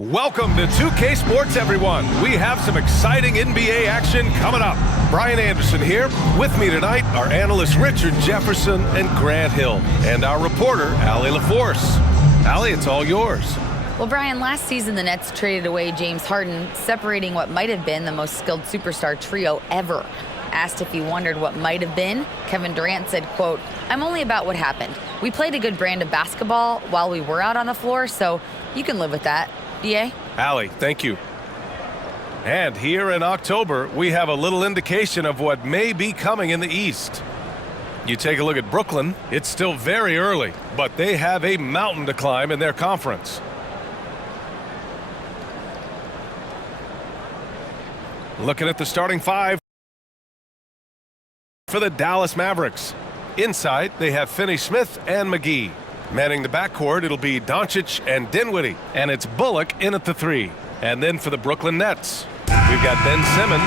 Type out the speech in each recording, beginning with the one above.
Welcome to 2K Sports, everyone. We have some exciting NBA action coming up. Brian Anderson here. With me tonight are analysts Richard Jefferson and Grant Hill, and our reporter, Allie LaForce. Allie, it's all yours. Well, Brian, last season the Nets traded away James Harden, separating what might have been the most skilled superstar trio ever. Asked if he wondered what might have been, Kevin Durant said, quote, "I'm only about what happened. We played a good brand of basketball while we were out on the floor, so you can live with that." BA? Allie, thank you. And here in October, we have a little indication of what may be coming in the East. You take a look at Brooklyn, it's still very early, but they have a mountain to climb in their conference. Looking at the starting five for the Dallas Mavericks. Inside, they have Finney-Smith and McGee. Manning the backcourt, it'll be Doncic and Dinwiddie. And it's Bullock in at the 3. And then for the Brooklyn Nets, we've got Ben Simmons,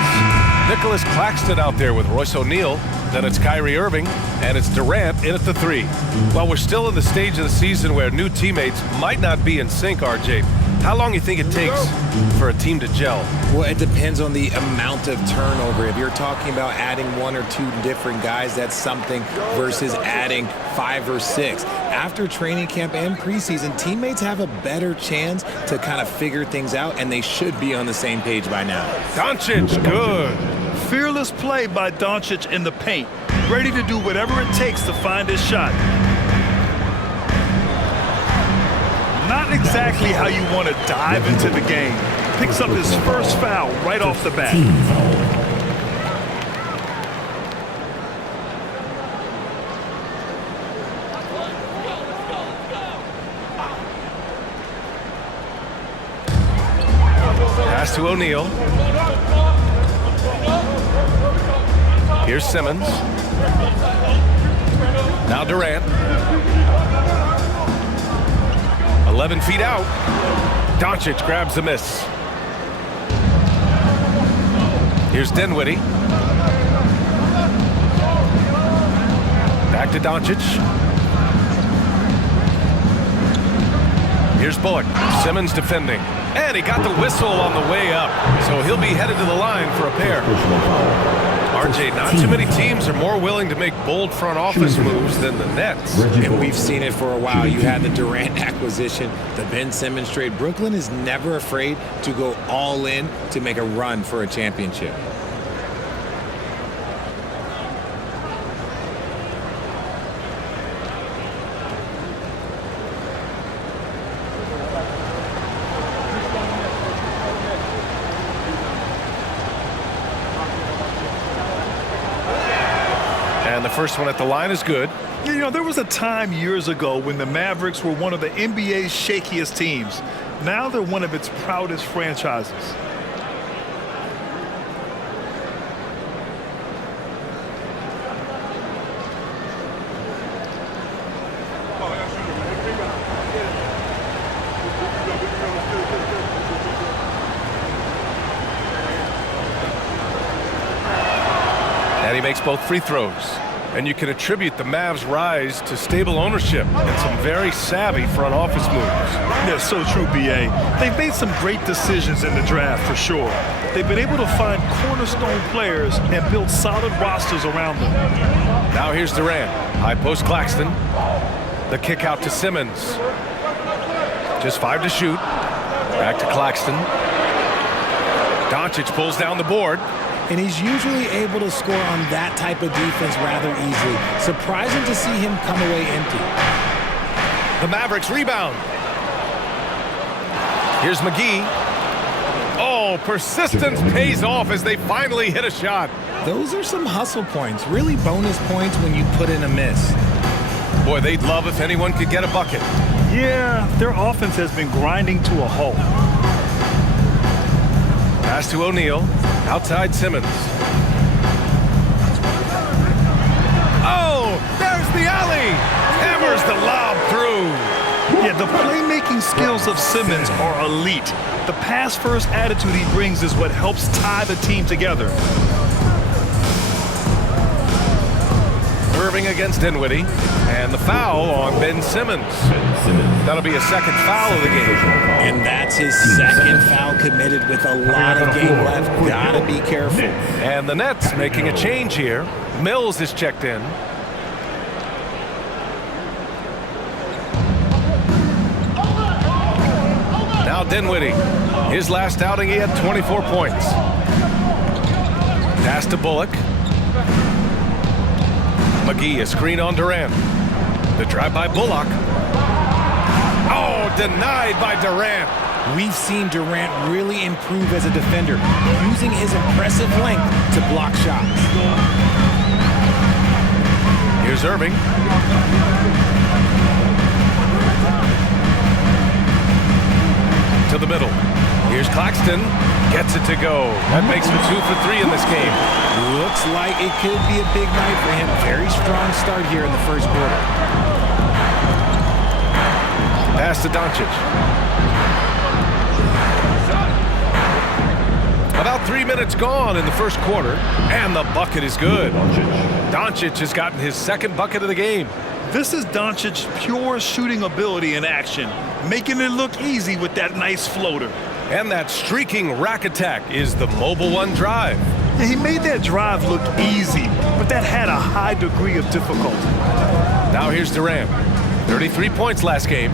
Nicholas Claxton out there with Royce O'Neal. Then it's Kyrie Irving, and it's Durant in at the 3. Well, we're still in the stage of the season where new teammates might not be in sync, RJ. How long do you think it takes for a team to gel? Well, it depends on the amount of turnover. If you're talking about adding 1 or 2 different guys, that's something, versus adding 5 or 6. After training camp and preseason, teammates have a better chance to kind of figure things out, and they should be on the same page by now. Doncic, good. Fearless play by Doncic in the paint. Ready to do whatever it takes to find his shot. Not exactly how you want to dive into the game. Picks up his first foul right off the bat. Pass to O'Neal. Here's Simmons. Now Durant. 11 feet out. Doncic grabs the miss. Here's Dinwiddie. Back to Doncic. Here's Bullock. Simmons defending. And he got the whistle on the way up. So he'll be headed to the line for a pair. RJ, not too many teams are more willing to make bold front office moves than the Nets. And we've seen it for a while. You had the Durant acquisition, the Ben Simmons trade. Brooklyn is never afraid to go all in to make a run for a championship. And the first one at the line is good. You know, there was a time years ago when the Mavericks were one of the NBA's shakiest teams. Now they're one of its proudest franchises. And he makes both free throws. And you can attribute the Mavs' rise to stable ownership and some very savvy front office moves. Yeah, so true, BA. They've made some great decisions in the draft, for sure. They've been able to find cornerstone players and build solid rosters around them. Now here's Durant. High post Claxton. The kick out to Simmons. Just 5 to shoot. Back to Claxton. Doncic pulls down the board. And he's usually able to score on that type of defense rather easily. Surprising to see him come away empty. The Mavericks rebound. Here's McGee. Oh, persistence pays off as they finally hit a shot. Those are some hustle points, really bonus points when you put in a miss. Boy, they'd love if anyone could get a bucket. Yeah, their offense has been grinding to a halt. Pass to O'Neal. Outside Simmons. Oh, there's the alley. Hammers the lob through. Yeah, the playmaking skills of Simmons are elite. The pass-first attitude he brings is what helps tie the team together. Irving against Dinwiddie. And the foul on Ben Simmons. That'll be a second foul of the game. And that's his second foul committed with a lot of game left. Gotta be careful. And the Nets making a change here. Mills is checked in. Now Dinwiddie. His last outing, he had 24 points. Pass to Bullock. McGee, a screen on Durant. The drive by Bullock. Oh, denied by Durant. We've seen Durant really improve as a defender, using his impressive length to block shots. Here's Irving. To the middle. Here's Claxton. Gets it to go. That makes him 2 for 3 in this game. Looks like it could be a big night for him. Very strong start here in the first quarter. Pass to Doncic. About 3 minutes gone in the first quarter, and the bucket is good. Doncic has gotten his second bucket of the game. This is Doncic's pure shooting ability in action, making it look easy with that nice floater. And that streaking rack attack is the Mobile One drive. And he made that drive look easy, but that had a high degree of difficulty. Now here's Durant. 33 points last game.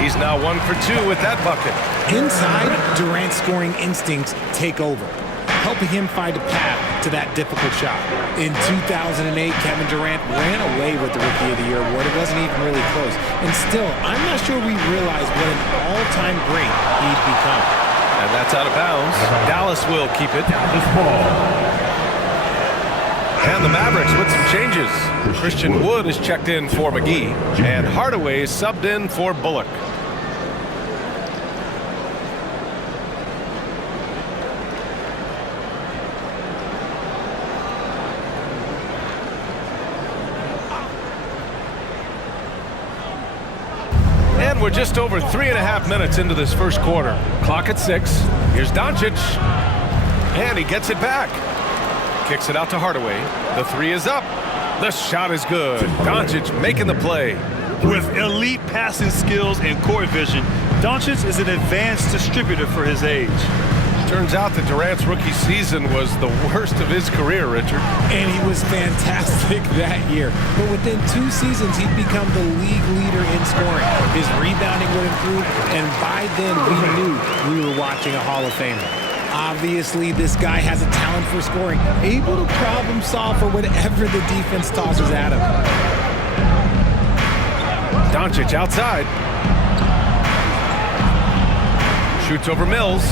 He's now 1 for 2 with that bucket. Inside, Durant's scoring instincts take over, helping him find a path to that difficult shot. In 2008, Kevin Durant ran away with the Rookie of the Year award. It wasn't even really close. And still, I'm not sure we realize what an all-time great he'd become. And that's out of bounds. Dallas will keep it. And the Mavericks with some changes. Christian Wood is checked in for McGee, and Hardaway is subbed in for Bullock. And we're just over 3.5 minutes into this first quarter. Clock at 6. Here's Doncic. And he gets it back. Kicks it out to Hardaway. The three is up. The shot is good. Doncic making the play. With elite passing skills and court vision, Doncic is an advanced distributor for his age. Turns out that Durant's rookie season was the worst of his career, Richard. And he was fantastic that year. But within 2 seasons, he'd become the league leader in scoring. His rebounding would improve, and by then we knew we were watching a Hall of Famer. Obviously, this guy has a talent for scoring, able to problem solve for whatever the defense tosses at him. Doncic outside. Shoots over Mills,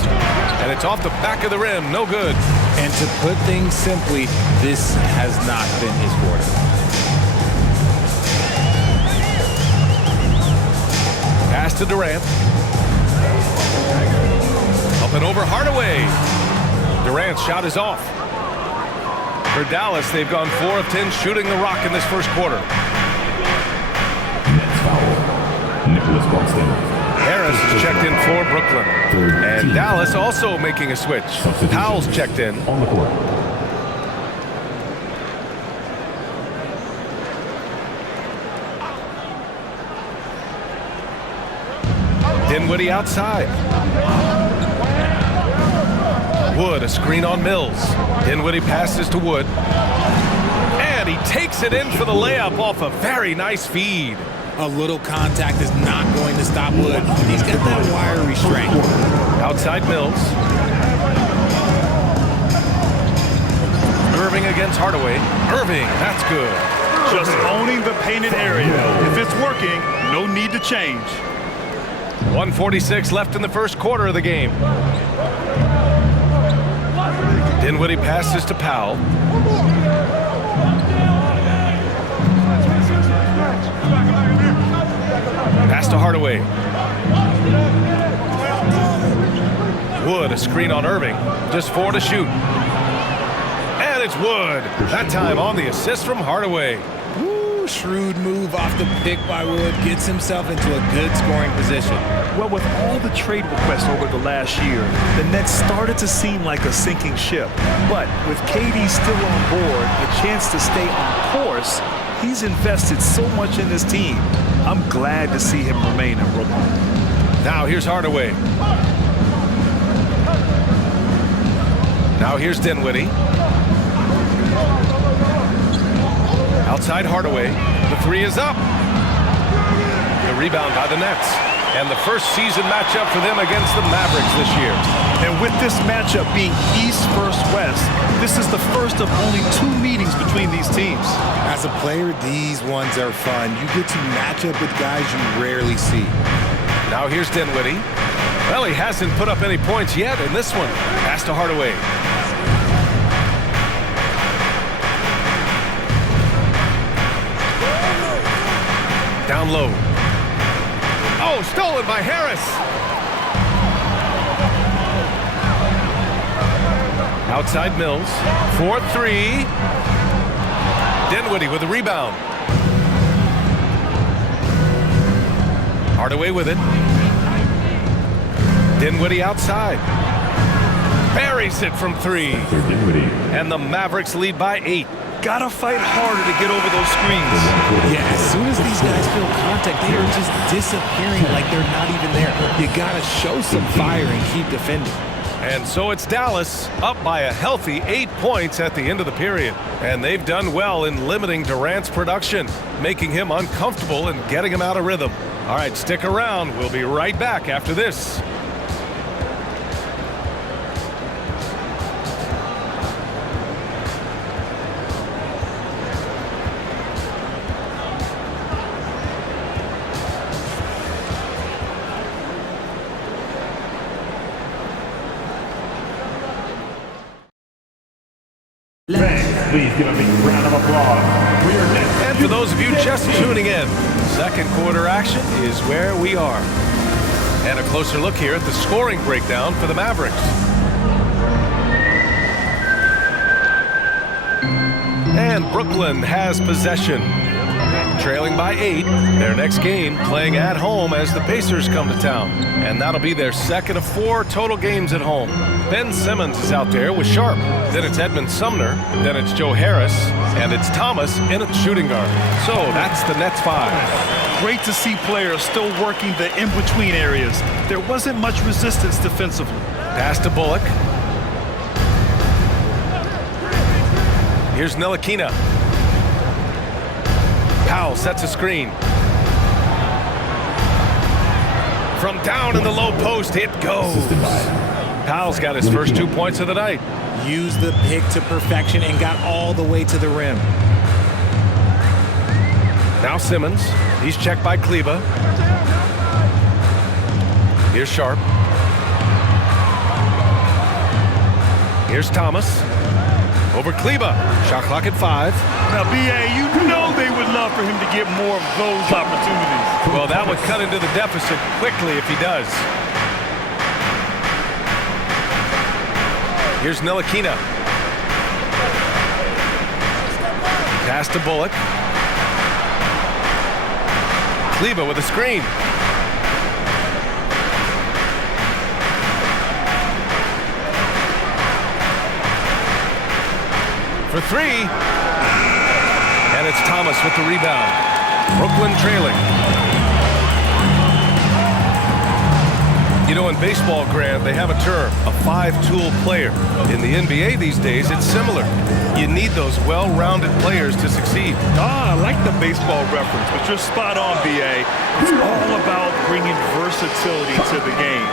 and it's off the back of the rim. No good. And to put things simply, this has not been his quarter. Pass to Durant. Up and over Hardaway. Durant's shot is off. For Dallas, they've gone 4 of 10 shooting the rock in this first quarter. Harris is checked in for Brooklyn. And Dallas also making a switch. Powell's checked in. On the court. Dinwiddie outside. Wood, a screen on Mills. Dinwiddie passes to Wood. And he takes it in for the layup off a very nice feed. A little contact is not going to stop Wood. He's got that wiry strength. Outside Mills. Irving against Hardaway. Irving, that's good. Just owning the painted area. If it's working, no need to change. 1:46 left in the first quarter of the game. Dinwiddie passes to Powell. Pass to Hardaway. Wood, a screen on Irving. Just 4 to shoot. And it's Wood. That time on the assist from Hardaway. Woo, shrewd move off the pick by Wood. Gets himself into a good scoring position. Well, with all the trade requests over the last year, the Nets started to seem like a sinking ship. But with KD still on board, a chance to stay on course, he's invested so much in this team. I'm glad to see him remain in Brooklyn. Now here's Hardaway. Now here's Dinwiddie. Outside Hardaway. The three is up. The rebound by the Nets. And the first season matchup for them against the Mavericks this year. And with this matchup being East versus West, this is the first of only 2 meetings between these teams. As a player, these ones are fun. You get to match up with guys you rarely see. Now here's Dinwiddie. Well, he hasn't put up any points yet in this one. Pass to Hardaway. Down low. Oh, stolen by Harris. Outside Mills. 4-3. Dinwiddie with the rebound. Hardaway with it. Dinwiddie outside. Buries it from 3. And the Mavericks lead by 8. Gotta fight harder to get over those screens. Yeah, as soon as these guys feel contact, they are just disappearing like they're not even there. You gotta show some fire and keep defending. And so it's Dallas up by a healthy 8 points at the end of the period. And they've done well in limiting Durant's production, making him uncomfortable and getting him out of rhythm. All right, stick around. We'll be right back after this. Please give a big round of applause for your Nets. And for those of you just tuning in, second quarter action is where we are. And a closer look here at the scoring breakdown for the Mavericks. And Brooklyn has possession. Trailing by 8, their next game playing at home as the Pacers come to town. And that'll be their second of 4 total games at home. Ben Simmons is out there with Sharp. Then it's Edmund Sumner. Then it's Joe Harris. And it's Thomas in at shooting guard. So that's the Nets 5. Great to see players still working the in-between areas. There wasn't much resistance defensively. Pass to Bullock. Here's Ntilikina. Powell sets a screen. From down in the low post, it goes. Powell's got his first 2 points of the night. Used the pick to perfection and got all the way to the rim. Now Simmons. He's checked by Kleba. Here's Sharp. Here's Thomas. Over Kleba. Shot clock at 5. Now, B.A., you know they would love for him to get more of those opportunities. Well, that would cut into the deficit quickly if he does. Here's Ntilikina. Pass to Bullock. Kleba with a screen. For 3. And it's Thomas with the rebound. Brooklyn trailing. You know, in baseball, Grant, they have a term, a 5-tool player. In the NBA these days, it's similar. You need those well-rounded players to succeed. I like the baseball reference, but you're spot on, B.A. It's all about bringing versatility to the game.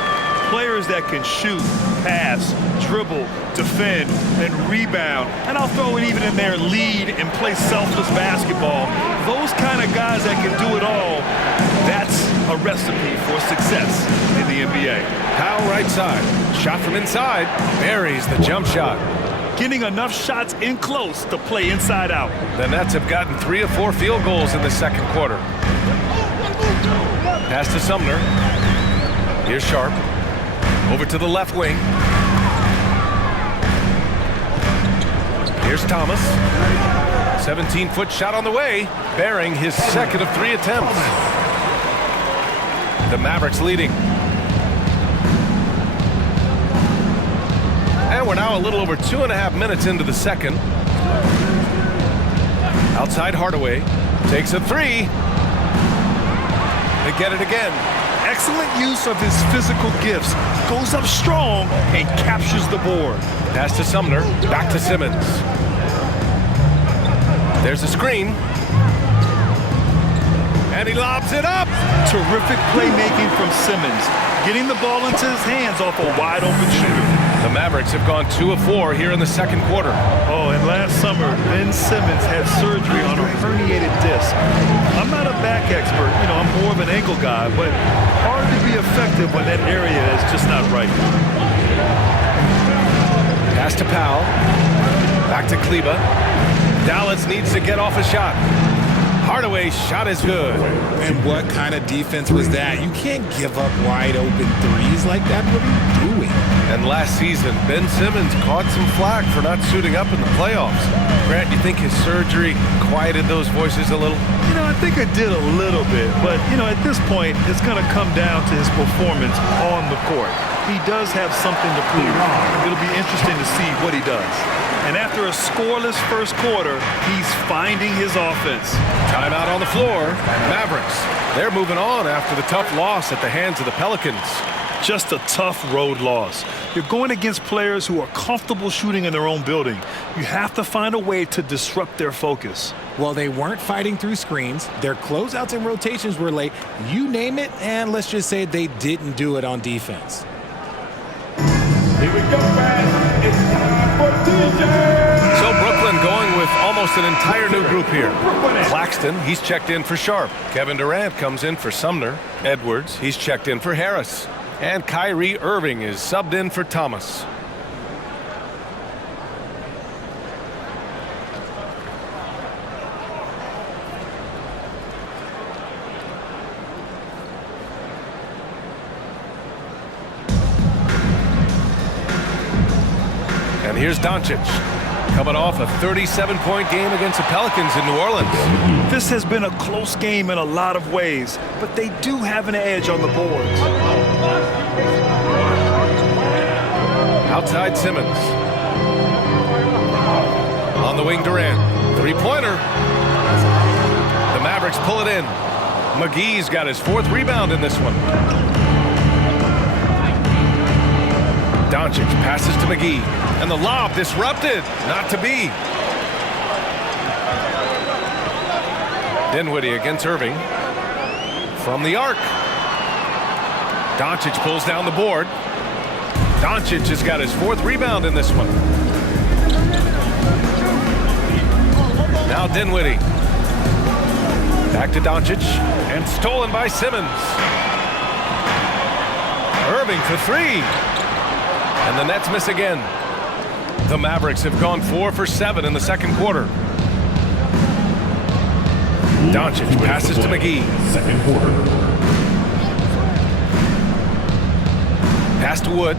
Players that can shoot, pass, dribble, defend, and rebound. And I'll throw it even in there, lead and play selfless basketball. Those kind of guys that can do it all, that's a recipe for success in the NBA. Powell right side. Shot from inside. Buries the jump shot. Getting enough shots in close to play inside out. The Nets have gotten 3 of 4 field goals in the second quarter. Pass to Sumner. Here's Sharp. Over to the left wing. Here's Thomas. 17-foot shot on the way, bearing his second of 3 attempts. The Mavericks leading. And we're now a little over 2.5 minutes into the second. Outside Hardaway takes a 3. They get it again. Excellent use of his physical gifts. Goes up strong and captures the board. Pass to Sumner, back to Simmons. There's a screen. And he lobs it up. Terrific playmaking from Simmons. Getting the ball into his hands off a wide open shooter. The Mavericks have gone 2 of 4 here in the second quarter. Oh, and last summer, Ben Simmons had surgery on a herniated disc. I'm not a back expert. You know, I'm more of an ankle guy, but hard to be effective when that area is just not right. Pass to Powell. Back to Kleba. Dallas needs to get off a shot. Hardaway's shot is good. And what kind of defense was that? You can't give up wide open threes like that. What are you doing? And last season, Ben Simmons caught some flack for not suiting up in the playoffs. Grant, you think his surgery quieted those voices a little? You know, I think it did a little bit. But, you know, at this point, it's going to come down to his performance on the court. He does have something to prove. It'll be interesting to see what he does. And after a scoreless first quarter, he's finding his offense. Timeout on the floor. Mavericks. They're moving on after the tough loss at the hands of the Pelicans. Just a tough road loss. You're going against players who are comfortable shooting in their own building. You have to find a way to disrupt their focus. Well, they weren't fighting through screens. Their closeouts and rotations were late. You name it, and let's just say they didn't do it on defense. Here we go, fans. It's time for DJ. So Brooklyn going with almost an entire new group here. Claxton, he's checked in for Sharp. Kevin Durant comes in for Sumner. Edwards, he's checked in for Harris. And Kyrie Irving is subbed in for Thomas. And here's Doncic, coming off a 37-point game against the Pelicans in New Orleans. This has been a close game in a lot of ways, but they do have an edge on the boards. Outside Simmons. On the wing, Durant. Three-pointer. The Mavericks pull it in. McGee's got his 4th rebound in this one. Doncic passes to McGee. And the lob disrupted. Not to be. Dinwiddie against Irving. From the arc. Doncic pulls down the board. Doncic has got his 4th rebound in this one. Now Dinwiddie. Back to Doncic. And stolen by Simmons. Irving for 3. And the Nets miss again. The Mavericks have gone 4 for 7 in the second quarter. Doncic passes to McGee. Second quarter. Pass to Wood.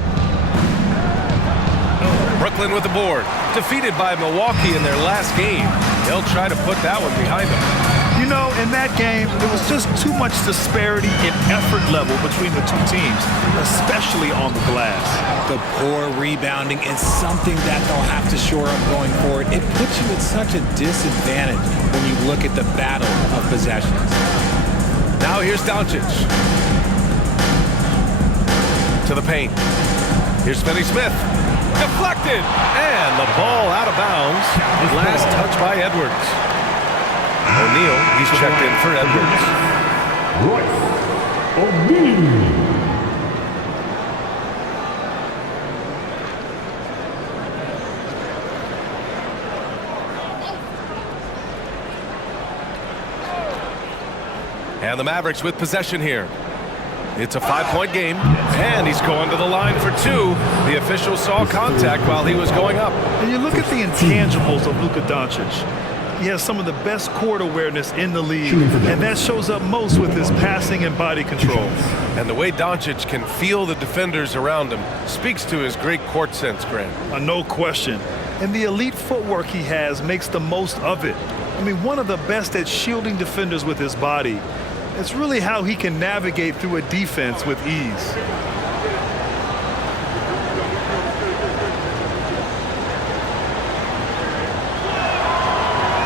Brooklyn with the board. Defeated by Milwaukee in their last game. They'll try to put that one behind them. You know, in that game, there was just too much disparity in effort level between the two teams, especially on the glass. The poor rebounding is something that they'll have to shore up going forward. It puts you at such a disadvantage when you look at the battle of possessions. Now here's Doncic. To the paint. Here's Finney-Smith. Deflected. And the ball out of bounds. Last touch by Edwards. O'Neal, he's checked in for Edwards. Royce O'Neal. And the Mavericks with possession here. It's a 5-point game, and he's going to the line for 2. The official saw contact while he was going up. And you look at the intangibles of Luka Doncic. He has some of the best court awareness in the league, and that shows up most with his passing and body control. And the way Doncic can feel the defenders around him speaks to his great court sense, Grant. No question. And the elite footwork he has makes the most of it. I mean, one of the best at shielding defenders with his body. It's really how he can navigate through a defense with ease.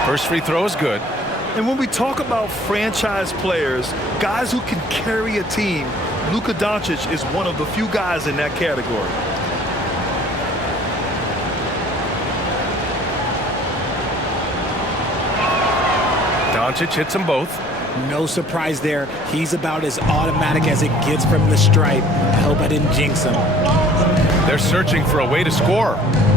First free throw is good. And when we talk about franchise players, guys who can carry a team, Luka Doncic is one of the few guys in that category. Doncic hits them both. No surprise there. He's about as automatic as it gets from the stripe. I hope I didn't jinx him. They're searching for a way to score.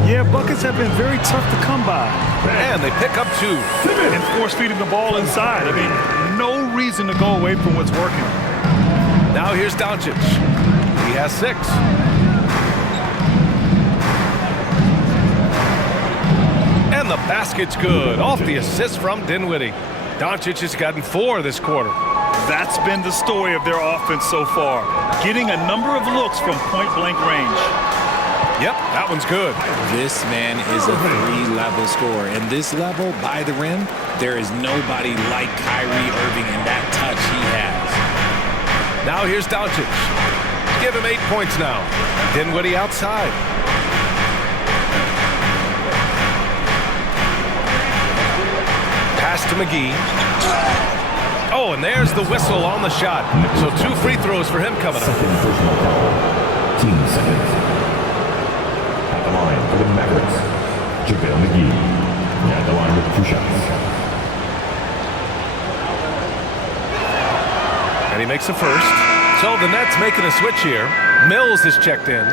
Yeah, buckets have been very tough to come by. And they pick up 2. And force feeding the ball inside. I mean, no reason to go away from what's working. Now here's Doncic. He has 6. And the basket's good. Off the assist from Dinwiddie. Doncic has gotten 4 this quarter. That's been the story of their offense so far. Getting a number of looks from point-blank range. Yep, that one's good. This man is a 3-level scorer. And this level, by the rim, there is nobody like Kyrie Irving in that touch he has. Now here's Doncic. Give him 8 points now. Dinwiddie outside. Pass to McGee. Oh, and there's the whistle on the shot. So 2 free throws for him coming up. Team seconds. At the line for the Mavericks, JaVale McGee. At the line with 2 shots. And he makes the first. So the Nets making a switch here. Mills is checked in.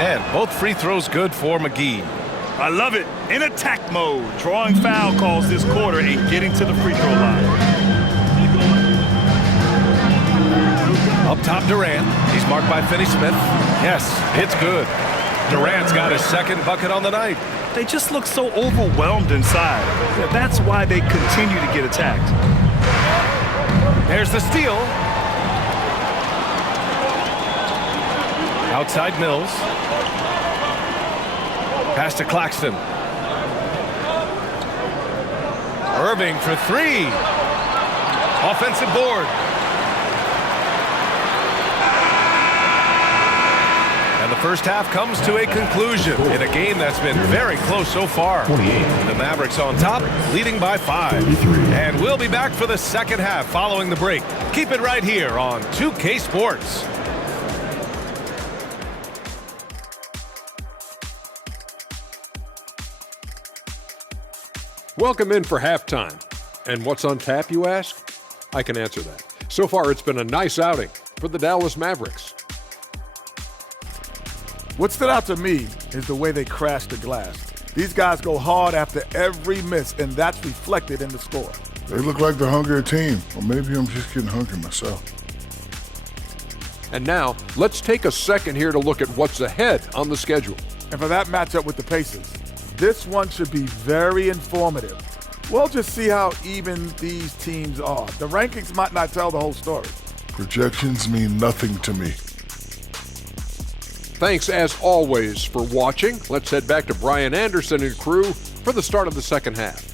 And both free throws good for McGee. I love it. In attack mode, drawing foul calls this quarter and getting to the free throw line. Up top, Durant. He's marked by Finney-Smith. Yes, it's good. Durant's got his 2nd bucket on the night. They just look so overwhelmed inside. That's why they continue to get attacked. There's the steal. Outside Mills. Pass to Claxton. Irving for 3. Offensive board. And the first half comes to a conclusion in a game that's been very close so far. 28. The Mavericks on top, leading by 5. 33. And we'll be back for the second half following the break. Keep it right here on 2K Sports. Welcome in for halftime. And what's on tap, you ask? I can answer that. So far, it's been a nice outing for the Dallas Mavericks. What stood out to me is the way they crashed the glass. These guys go hard after every miss, and that's reflected in the score. They look like the hungrier team. Or maybe I'm just getting hungry myself. And now, let's take a second here to look at what's ahead on the schedule. And for that matchup with the Pacers, this one should be very informative. We'll just see how even these teams are. The rankings might not tell the whole story. Projections mean nothing to me. Thanks, as always, for watching. Let's head back to Brian Anderson and crew for the start of the second half.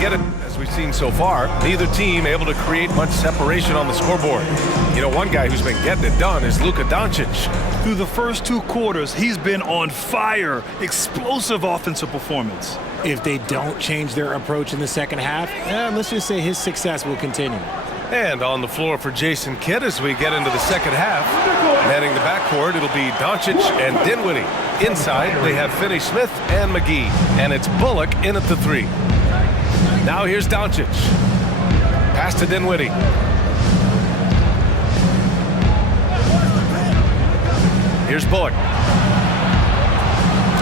And as we've seen so far, neither team able to create much separation on the scoreboard. You know, one guy who's been getting it done is Luka Doncic. Through the first 2 quarters, he's been on fire. Explosive offensive performance. If they don't change their approach in the second half, let's just say his success will continue. And on the floor for Jason Kidd as we get into the second half. Manning the backcourt, it'll be Doncic and Dinwiddie. Inside, they have Finney-Smith and McGee. And it's Bullock in at the 3. Now here's Doncic. Pass to Dinwiddie. Here's Bullock.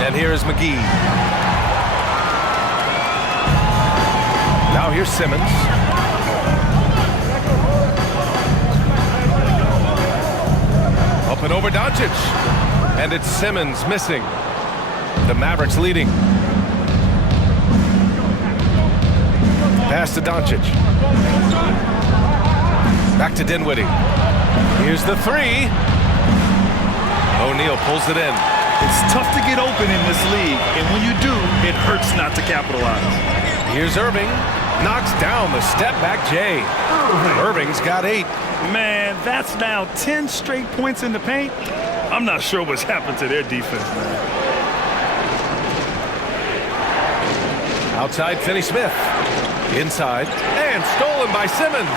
And here is McGee. Now here's Simmons. Up and over Doncic. And it's Simmons missing. The Mavericks leading. Pass to Doncic. Back to Dinwiddie. Here's the three. O'Neal pulls it in. It's tough to get open in this league, and when you do, it hurts not to capitalize. Here's Irving. Knocks down the step-back J. Irving's got 8. Man, that's now 10 straight points in the paint. I'm not sure what's happened to their defense, man. Outside, Finney-Smith. Inside, and stolen by Simmons.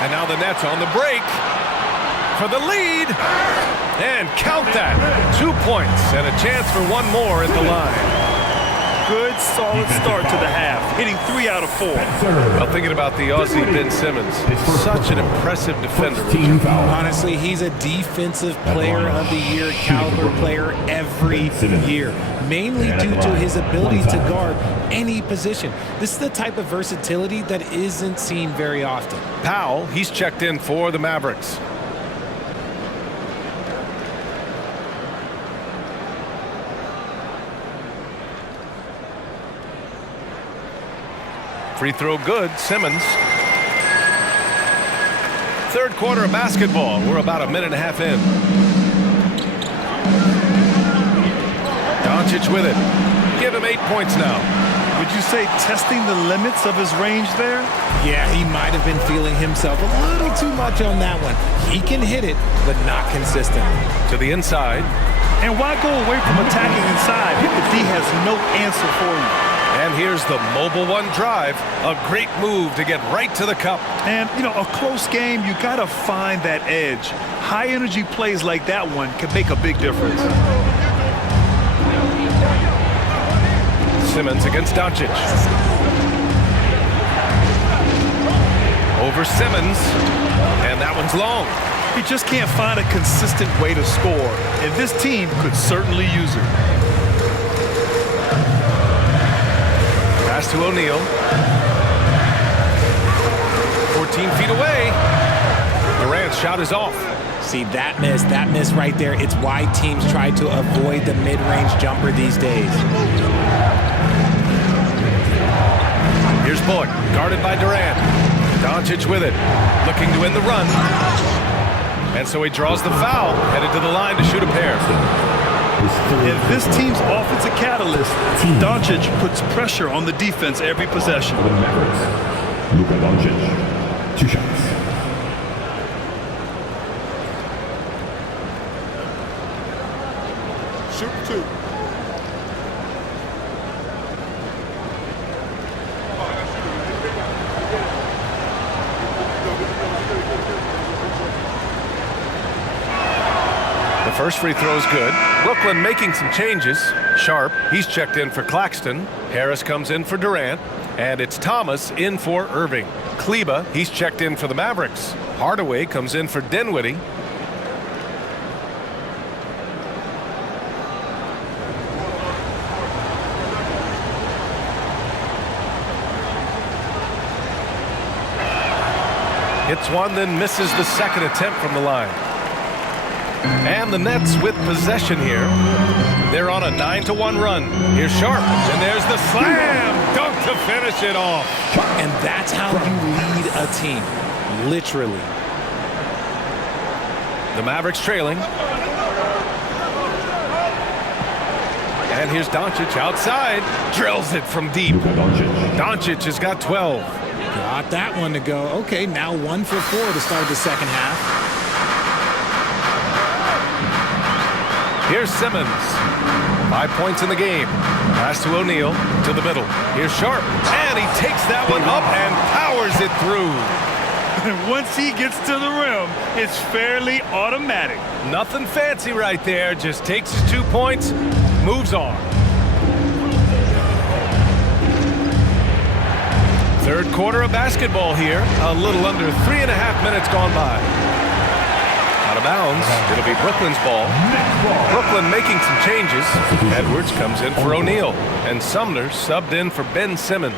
And now the Nets on the break for the lead. And count that. 2 points and a chance for one more at the line. Good, solid start to the half, hitting 3 out of 4. Well, thinking about the Aussie Ben Simmons, such an impressive defender. Honestly, he's a defensive player of the year caliber player every year, mainly due to his ability to guard any position. This is the type of versatility that isn't seen very often. Powell, he's checked in for the Mavericks. Free throw good, Simmons. Third quarter of basketball. We're about a minute and a half in. Doncic with it. Give him 8 points now. Would you say testing the limits of his range there? Yeah, he might have been feeling himself a little too much on that one. He can hit it, but not consistent. To the inside. And why go away from attacking inside if the D has no answer for you? And here's the mobile one drive. A great move to get right to the cup. And, you know, a close game, you got to find that edge. High energy plays like that one can make a big difference. Simmons against Doncic. Over Simmons. And that one's long. You just can't find a consistent way to score. And this team could certainly use it. Pass to O'Neal. 14 feet away. Durant's shot is off. See, that miss right there. It's why teams try to avoid the mid-range jumper these days. Here's Bullock, guarded by Durant. Doncic with it, looking to win the run. And so he draws the foul, headed to the line to shoot a pair. If this team's offensive catalyst, Doncic puts pressure on the defense every possession. For the Mavericks, Luka Doncic, 2 shots. Shoot 2. The first free throw is good. Brooklyn making some changes. Sharp, he's checked in for Claxton. Harris comes in for Durant. And it's Thomas in for Irving. Kleba, he's checked in for the Mavericks. Hardaway comes in for Dinwiddie. Hits one, then misses the second attempt from the line. And the Nets with possession here. They're on a 9-1 run. Here's Sharp, and there's the slam dunk to finish it off. And that's how you lead a team, literally. The Mavericks trailing. And here's Doncic outside. Drills it from deep. Doncic has got 12. Got that one to go. Okay, now 1 for 4 to start the second half. Here's Simmons. 5 points in the game. Pass to O'Neal to the middle. Here's Sharp. And he takes that one up and powers it through. Once he gets to the rim, it's fairly automatic. Nothing fancy right there. Just takes his 2 points, moves on. Third quarter of basketball here. A little under 3.5 minutes gone by. Out of bounds. It'll be Brooklyn's ball. Brooklyn making some changes. Edwards comes in for O'Neal. And Sumner subbed in for Ben Simmons.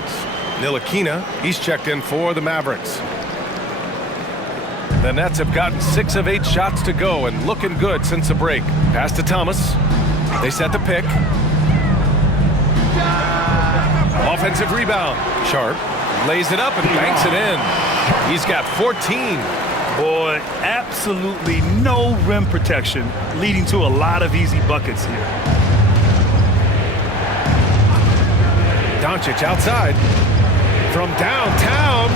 Ntilikina, he's checked in for the Mavericks. The Nets have gotten 6 of 8 shots to go and looking good since the break. Pass to Thomas. They set the pick. Offensive rebound. Sharp lays it up and banks it in. He's got 14. Boy, absolutely no rim protection, leading to a lot of easy buckets here. Doncic outside from downtown.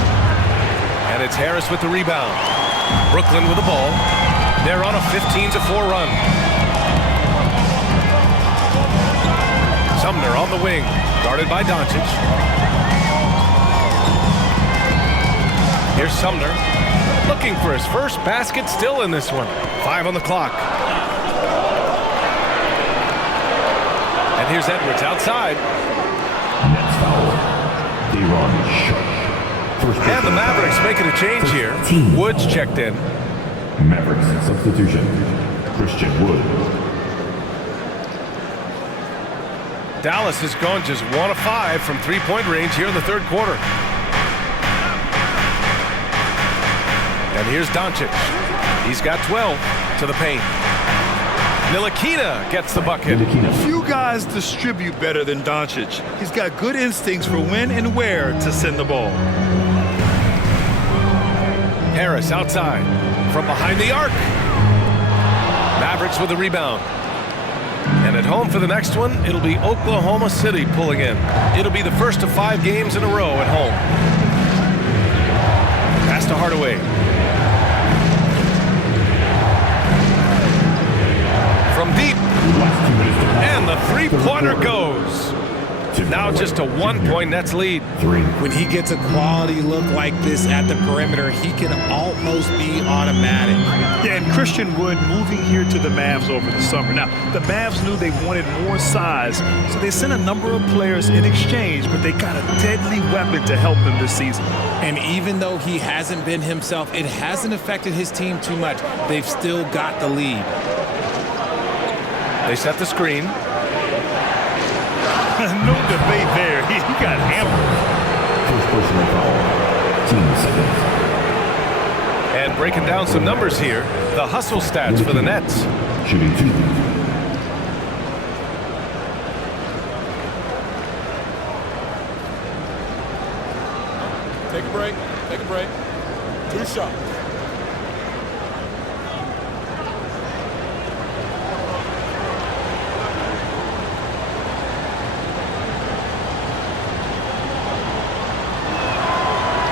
And it's Harris with the rebound. Brooklyn with the ball. They're on a 15-4 run. Sumner on the wing, guarded by Doncic. Here's Sumner, looking for his first basket, still in this one. 5 on the clock. And here's Edwards outside. Nets foul. De'Ron Sharp. And the Mavericks making a change here. Woods checked in. Mavericks substitution. Christian Wood. Dallas has gone just 1 of 5 from three-point range here in the third quarter. And here's Doncic. He's got 12 to the paint. Ntilikina gets the bucket. Few guys distribute better than Doncic. He's got good instincts for when and where to send the ball. Harris outside from behind the arc. Mavericks with the rebound. And at home for the next one, it'll be Oklahoma City pulling in. It'll be the first of 5 games in a row at home. Pass to Hardaway. From deep. And the three-pointer goes. Now just a 1-point Nets lead. When he gets a quality look like this at the perimeter, he can almost be automatic. Yeah, and Christian Wood moving here to the Mavs over the summer. Now, the Mavs knew they wanted more size, so they sent a number of players in exchange, but they got a deadly weapon to help them this season. And even though he hasn't been himself, it hasn't affected his team too much. They've still got the lead. They set the screen. No debate there. He got hammered. First personal foul. Team seconds. And breaking down some numbers here, the hustle stats for the Nets. Shooting 2. Take a break. Take a break. 2 shots.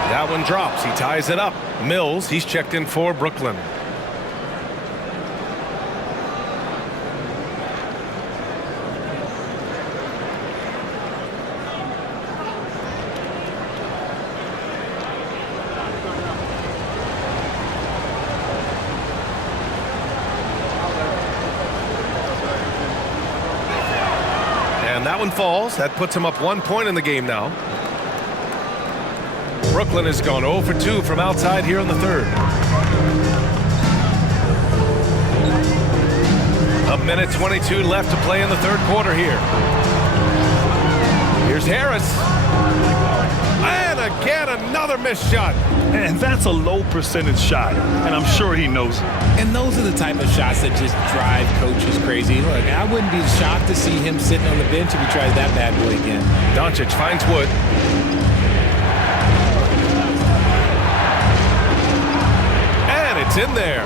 That one drops. He ties it up. Mills, he's checked in for Brooklyn. And that one falls. That puts him up 1 point in the game now. Brooklyn has gone 0 for 2 from outside here in the third. A minute 22 left to play in the third quarter here. Here's Harris. And again, another missed shot. And that's a low percentage shot, and I'm sure he knows it. And those are the type of shots that just drive coaches crazy. Look, I wouldn't be shocked to see him sitting on the bench if he tries that bad boy again. Doncic finds Wood. It's in there.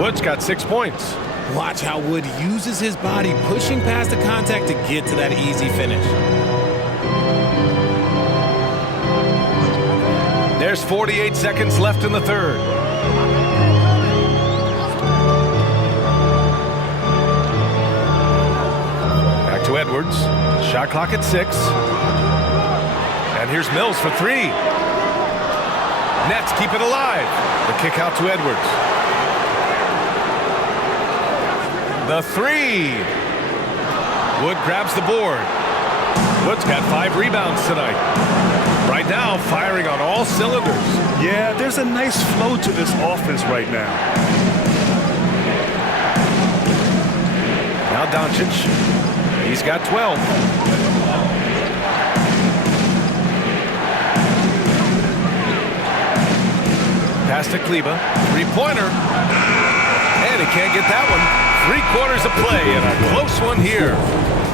Wood's got 6 points. Watch how Wood uses his body, pushing past the contact to get to that easy finish. There's 48 seconds left in the third. Back to Edwards. Shot clock at 6. And here's Mills for 3. Nets keep it alive. The kick out to Edwards. The 3. Wood grabs the board. Wood's got 5 rebounds tonight. Right now, firing on all cylinders. Yeah, there's a nice flow to this offense right now. Now Doncic. He's got 12. Pass to Kleba. Three-pointer. And he can't get that one. 3/4 of play and a close one here.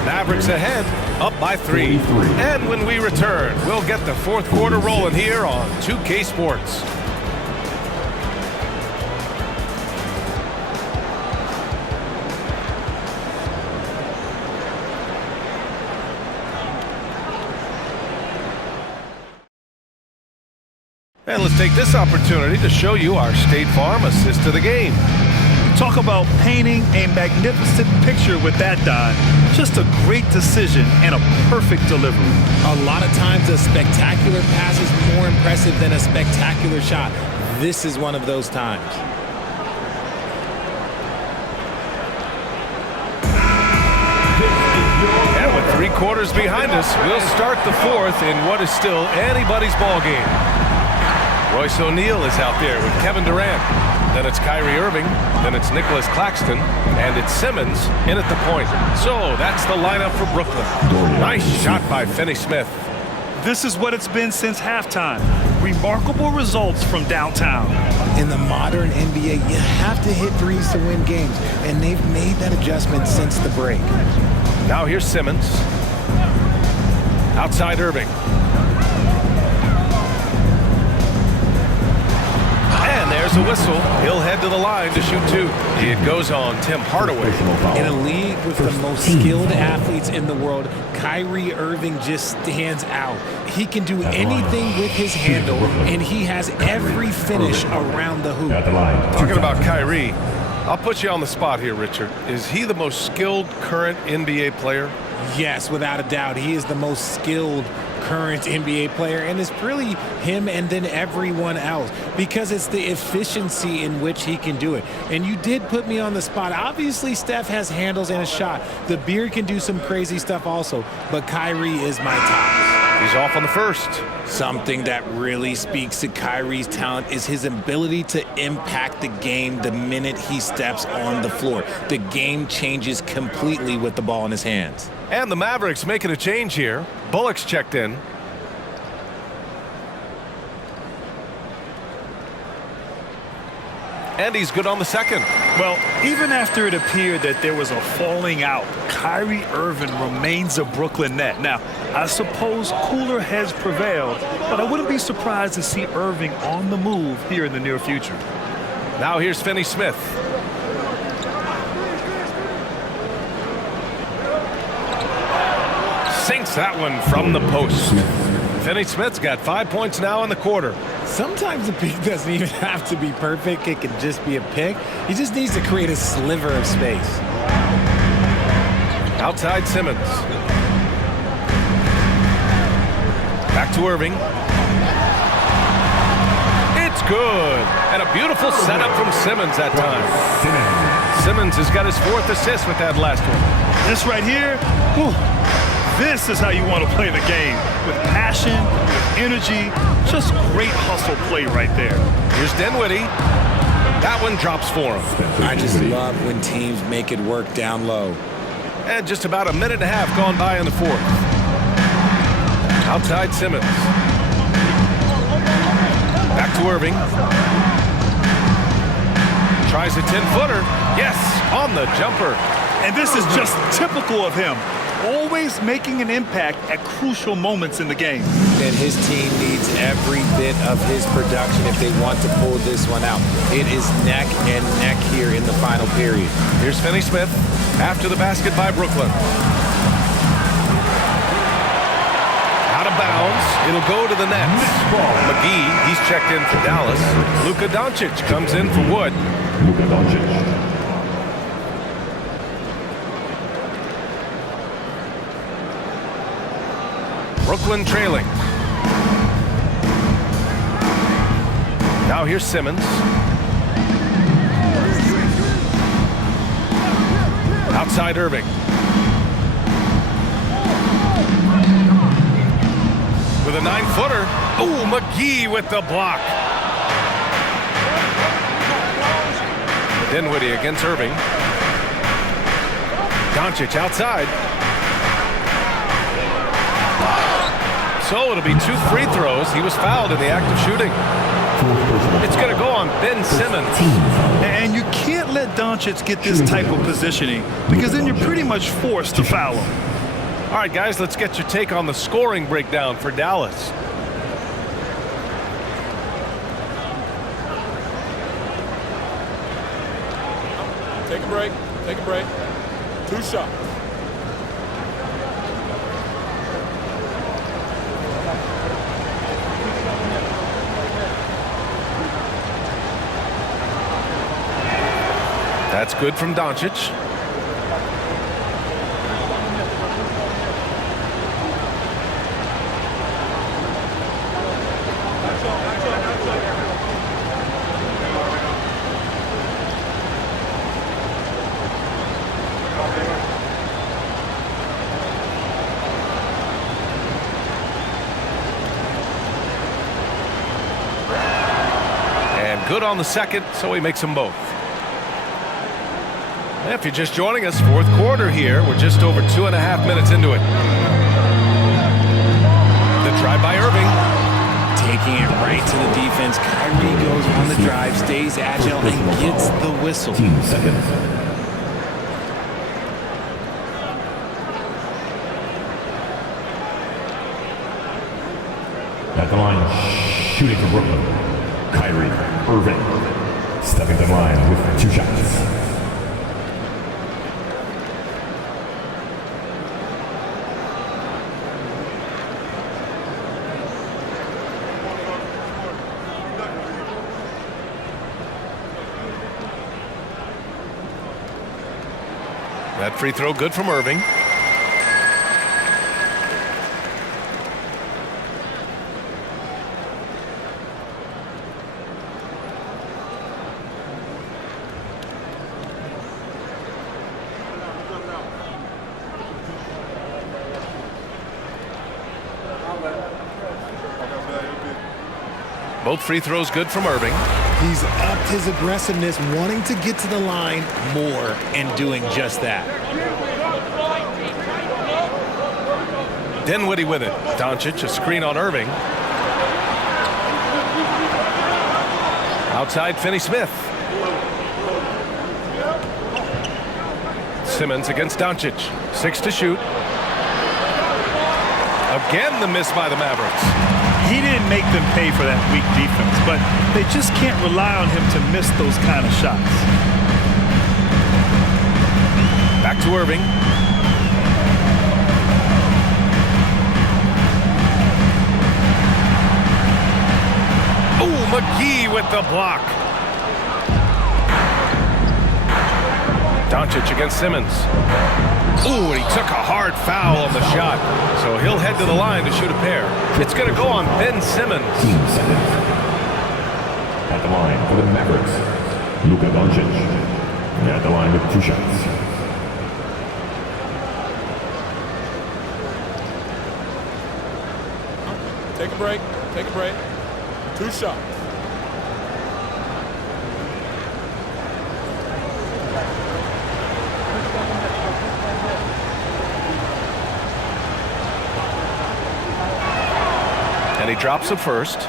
Mavericks ahead, up by 3. And when we return, we'll get the fourth quarter rolling here on 2K Sports. And let's take this opportunity to show you our State Farm assist to the game. Talk about painting a magnificent picture with that, Don. Just a great decision and a perfect delivery. A lot of times a spectacular pass is more impressive than a spectacular shot. This is one of those times. And with 3/4 behind us, we'll start the fourth in what is still anybody's ball game. Royce O'Neal is out there with Kevin Durant. Then it's Kyrie Irving. Then it's Nicholas Claxton. And it's Simmons in at the point. So that's the lineup for Brooklyn. Nice shot by Finney-Smith. This is what it's been since halftime. Remarkable results from downtown. In the modern NBA, you have to hit threes to win games. And they've made that adjustment since the break. Now here's Simmons. Outside Irving. And there's a whistle. He'll head to the line to shoot 2. It goes on Tim Hardaway. In a league with the most skilled athletes in the world, Kyrie Irving just stands out. He can do anything with his handle, and he has every finish around the hoop. Talking about Kyrie, I'll put you on the spot here, Richard. Is he the most skilled current NBA player? Yes, without a doubt. He is the most skilled current NBA player, and it's really him and then everyone else because it's the efficiency in which he can do it. And you did put me on the spot. Obviously, Steph has handles and a shot. The Beard can do some crazy stuff also, but Kyrie is my top. He's off on the first. Something that really speaks to Kyrie's talent is his ability to impact the game the minute he steps on the floor. The game changes completely with the ball in his hands. And the Mavericks making a change here. Bullock's checked in. And he's good on the second. Well, even after it appeared that there was a falling out, Kyrie Irving remains a Brooklyn Net. Now, I suppose cooler heads prevailed, but I wouldn't be surprised to see Irving on the move here in the near future. Now here's Finney-Smith. Sinks that one from the post. Finney-Smith's got 5 points now in the quarter. Sometimes a pick doesn't even have to be perfect. It can just be a pick. He just needs to create a sliver of space. Outside Simmons. Back to Irving. It's good. And a beautiful setup from Simmons that time. Simmons has got his 4th assist with that last one. This right here, whew, this is how you want to play the game. With passion, with energy, just great hustle play right there. Here's Dinwiddie. That one drops for him. I just love when teams make it work down low. And just about a minute and a half gone by in the 4th. Outside Simmons. Back to Irving. Tries a 10-footer. Yes, on the jumper. And this is just typical of him. Always making an impact at crucial moments in the game. And his team needs every bit of his production if they want to pull this one out. It is neck and neck here in the final period. Here's Finney-Smith after the basket by Brooklyn. Out of bounds. It'll go to the net. McGee, he's checked in for Dallas. Luka Doncic comes in for Wood. Luka Doncic. Brooklyn trailing. Now here's Simmons. Outside Irving. With a 9-footer. Oh, McGee with the block. Dinwiddie against Irving. Doncic outside. So it'll be 2 free throws. He was fouled in the act of shooting. It's going to go on Ben Simmons. And you can't let Doncic get this type of positioning because then you're pretty much forced to foul him. All right, guys, let's get your take on the scoring breakdown for Dallas. Take a break. Take a break. 2 shots. That's good from Doncic. And good on the second, so he makes them both. If you're just joining us, fourth quarter here. We're just over 2.5 minutes into it. The drive by Irving. Taking it right to the defense. Kyrie goes on the drive, stays agile, and gets the whistle. 15 seconds. At the line, shooting for Brooklyn. Kyrie Irving. Stepping to the line with 2 shots. That free throw good from Irving. Both free throws good from Irving. He's upped his aggressiveness, wanting to get to the line more and doing just that. Dinwiddie with it. Doncic, a screen on Irving. Outside, Finney-Smith. Simmons against Doncic. 6 to shoot. Again, the miss by the Mavericks. He didn't make them pay for that weak defense, but they just can't rely on him to miss those kind of shots. Back to Irving. Oh, McGee with the block. Doncic against Simmons. Ooh, and he took a hard foul on the shot. So he'll head to the line to shoot a pair. It's going to go on Ben Simmons. 15 seconds. At the line for the Mavericks, Luka Doncic. At the line with 2 shots. Take a break. Take a break. 2 shots. And he drops it first.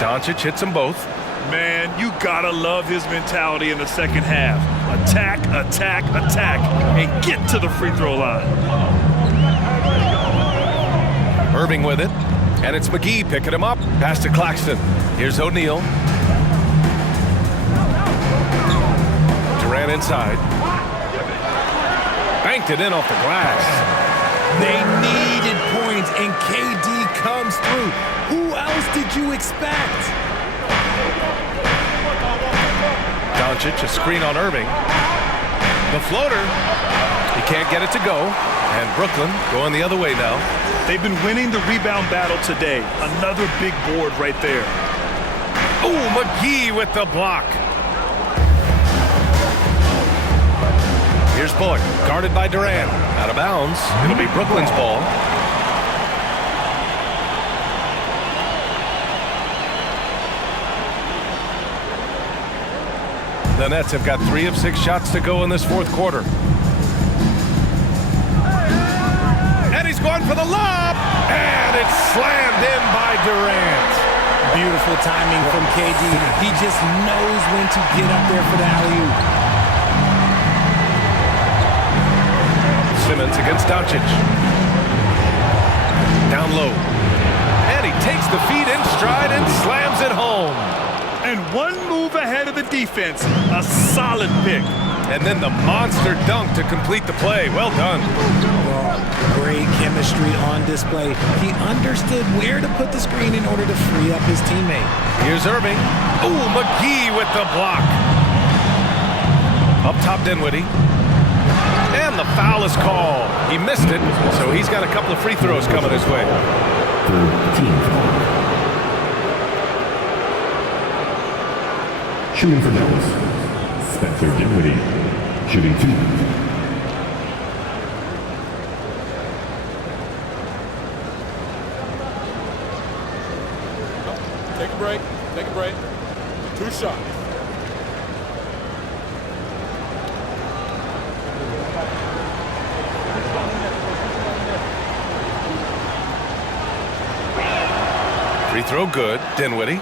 Doncic hits them both. Man, you gotta love his mentality in the second half. Attack, attack, attack, and get to the free throw line. Irving with it. And it's McGee picking him up. Pass to Claxton. Here's O'Neal. Durant inside. Banked it in off the glass. They needed points, and KD comes through. Who else did you expect? Doncic, a screen on Irving. The floater. He can't get it to go. And Brooklyn going the other way now. They've been winning the rebound battle today. Another big board right there. Oh, McGee with the block. Here's Bullock, guarded by Durant. Out of bounds. It'll be Brooklyn's ball. The Nets have got 3 of 6 shots to go in this fourth quarter. And he's going for the lob. And it's slammed in by Durant. Beautiful timing from KD. He just knows when to get up there for the alley-oop. Simmons against Doncic. Down low. And he takes the feed in stride and slams it home. And one move ahead of the defense. A solid pick. And then the monster dunk to complete the play. Well done. Great chemistry on display. He understood where to put the screen in order to free up his teammate. Here's Irving. Ooh, McGee with the block. Up top, Dinwiddie. And the foul is called. He missed it, so he's got a couple of free throws coming his way. Team foul. Shooting for Dallas, Spencer Dinwiddie, shooting 2. Take a break. Take a break. 2 shots. Free throw good. Dinwiddie.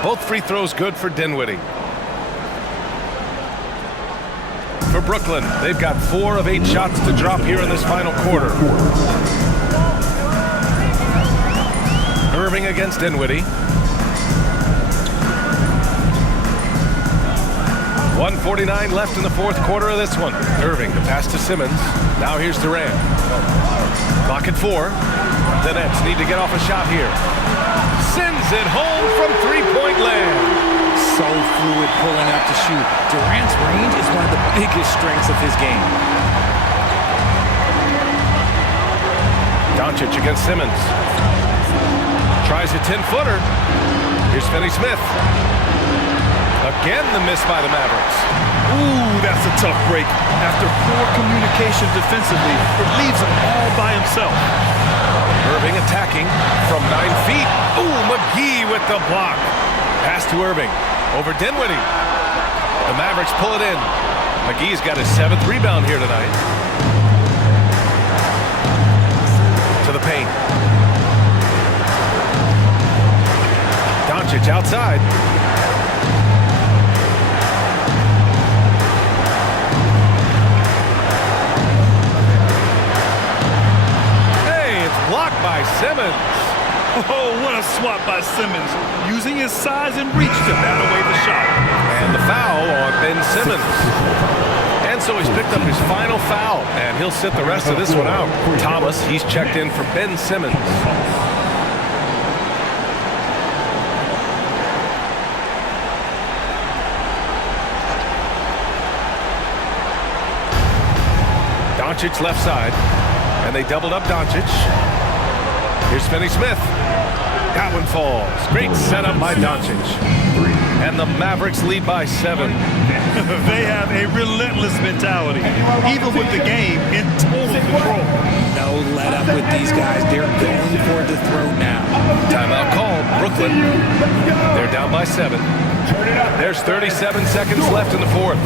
Both free throws good for Dinwiddie. For Brooklyn, they've got 4 of 8 shots to drop here in this final quarter. Irving against Dinwiddie. 1:49 left in the fourth quarter of this one. Irving, the pass to Simmons. Now here's Durant. Clock at 4. The Nets need to get off a shot here. Sends it home from three-point land. So fluid pulling up to shoot. Durant's range is one of the biggest strengths of his game. Doncic against Simmons. Tries a 10-footer. Here's Finney-Smith. Again, the miss by the Mavericks. Ooh, that's a tough break. After poor communication defensively, it leaves him all by himself. Irving attacking from 9 feet. Ooh, McGee with the block. Pass to Irving. Over Dinwiddie. The Mavericks pull it in. McGee's got his 7th rebound here tonight. To the paint. Doncic outside. Blocked by Simmons. Oh, what a swat by Simmons. Using his size and reach to bat away the shot. And the foul on Ben Simmons. And so he's picked up his final foul, and he'll sit the rest of this one out. Thomas, he's checked in for Ben Simmons. Doncic left side, and they doubled up Doncic. Here's Finney-Smith. That one falls. Great setup by Doncic. And the Mavericks lead by 7. They have a relentless mentality, even with the game in total control. No let up with these guys. They're going for the throat now. Timeout called. Brooklyn. They're down by 7. There's 37 seconds left in the fourth.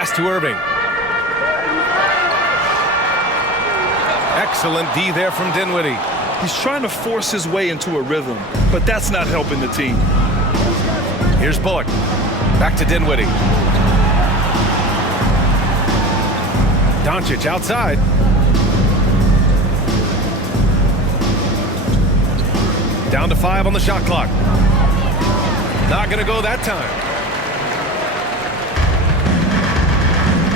Pass to Irving. Excellent D there from Dinwiddie. He's trying to force his way into a rhythm, but that's not helping the team. Here's Bullock. Back to Dinwiddie. Doncic outside. Down to 5 on the shot clock. Not going to go that time.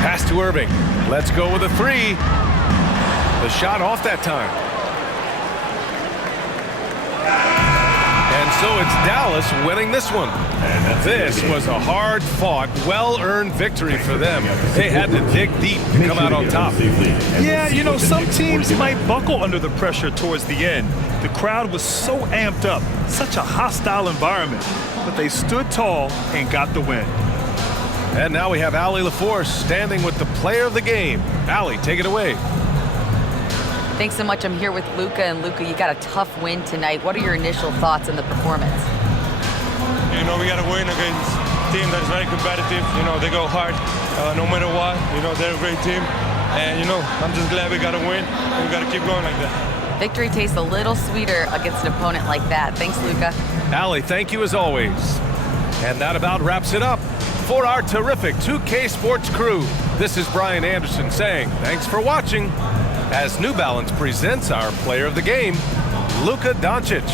Pass to Irving. Let's go with a 3. The shot off that time. And so it's Dallas winning this one. This was a hard-fought, well-earned victory for them. They had to dig deep to come out on top. Yeah, you know, some teams might buckle under the pressure towards the end. The crowd was so amped up, such a hostile environment, but they stood tall and got the win. And now we have Allie LaForce standing with the player of the game. Allie, take it away. Thanks so much. I'm here with Luka, and Luka, you got a tough win tonight. What are your initial thoughts on the performance? You know, we got to win against a team that is very competitive. You know, they go hard no matter what. You know, they're a great team. And, you know, I'm just glad we got to win, and we got to keep going like that. Victory tastes a little sweeter against an opponent like that. Thanks, Luka. Allie, thank you as always. And that about wraps it up for our terrific 2K Sports crew. This is Brian Anderson saying thanks for watching as New Balance presents our player of the game, Luka Doncic.